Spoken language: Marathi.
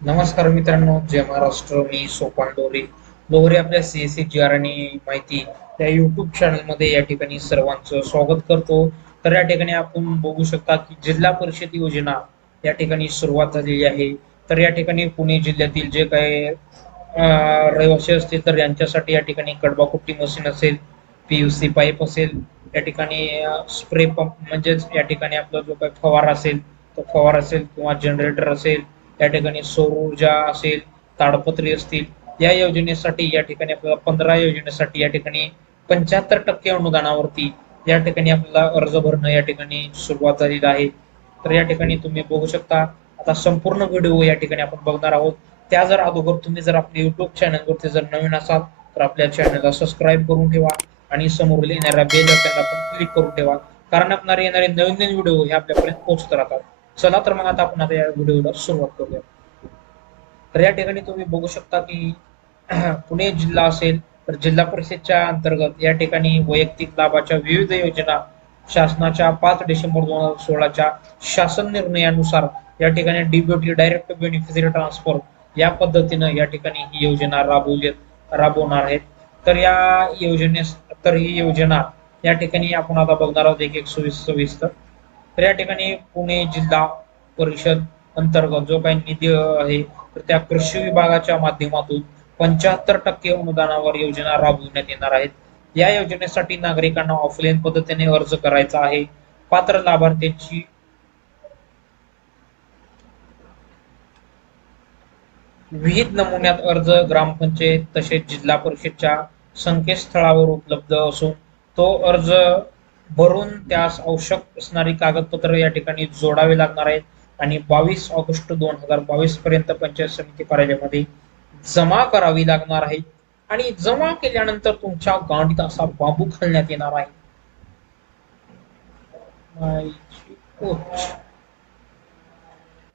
नमस्कार मित्रांनो जय महाराष्ट्र मी सोपान डोरे डोरे आपल्या सीएससी जी आर आणि माहिती या युट्यूब चॅनलमध्ये या ठिकाणी सर्वांचं स्वागत करतो. तर या ठिकाणी आपण बघू शकता की जिल्हा परिषद योजना या ठिकाणी सुरुवात झालेली आहे. तर या ठिकाणी पुणे जिल्ह्यातील जे काही रहिवासी असतील तर यांच्यासाठी या ठिकाणी कडबाकुट्टी मशीन असेल पी यू सी पाईप असेल या ठिकाणी स्प्रे पंप म्हणजेच या ठिकाणी आपला जो काही फवार असेल तो फवार असेल किंवा जनरेटर असेल या ठिकाणी सौर ऊर्जा असेल ताडपत्री असतील या योजनेसाठी या ठिकाणी आपल्याला पंधरा योजनेसाठी या ठिकाणी पंच्याहत्तर टक्के अनुदानावरती या ठिकाणी आपल्याला अर्ज भरणं या ठिकाणी सुरुवात झालेली आहे. तर या ठिकाणी तुम्ही बघू शकता आता संपूर्ण व्हिडिओ या ठिकाणी आपण बघणार आहोत. त्या जर अगोदर तुम्ही जर आपल्या युट्यूब चॅनलवरती जर नवीन असाल तर आपल्या चॅनलला सबस्क्राईब करून ठेवा आणि समोर येणाऱ्या बेल आयकॉनला पण क्लिक करून ठेवा. कारण आपणारे येणारे नवीन नवीन व्हिडिओ हे आपल्यापर्यंत पोहोचत राहतात. चला तर मग आता आपण आता या व्हिडिओला सुरुवात करूया तर या ठिकाणी तुम्ही बघू शकता की पुणे जिल्हा असेल तर जिल्हा परिषदच्या अंतर्गत या ठिकाणी वैयक्तिक लाभाच्या विविध योजना शासनाच्या पाच डिसेंबर दोन हजार सोळाच्या शासन निर्णयानुसार या ठिकाणी डीबीटी डायरेक्ट बेनिफिशरी ट्रान्सफर या पद्धतीनं या ठिकाणी ही योजना राबवली राबवणार आहेत तर या योजनेस तर ही योजना या ठिकाणी आपण आता बघणार आहोत एक एक सव्वीस सविस्तर तर या ठिकाणी पुणे जिल्हा परिषद अंतर्गत जो काही निधी आहे तर त्या कृषी विभागाच्या माध्यमातून पंच्याहत्तर टक्के अनुदानावर योजना राबविण्यात येणार आहेत. या योजनेसाठी नागरिकांना ऑफलाईन पद्धतीने अर्ज करायचा आहे. पात्र लाभार्थ्यांची विहित नमुन्यात अर्ज ग्रामपंचायत तसेच जिल्हा परिषदच्या संकेतस्थळावर उपलब्ध असून तो अर्ज भरून त्यास आवश्यक असणारी कागदपत्र या ठिकाणी जोडावे लागणार आहेत. आणि बावीस ऑगस्ट दोन हजार बावीस पर्यंत पंचायत समिती कार्यालयामध्ये जमा करावी लागणार आहे. आणि जमा केल्यानंतर तुमच्या गांडीत असा बांबू घालण्यात येणार आहे.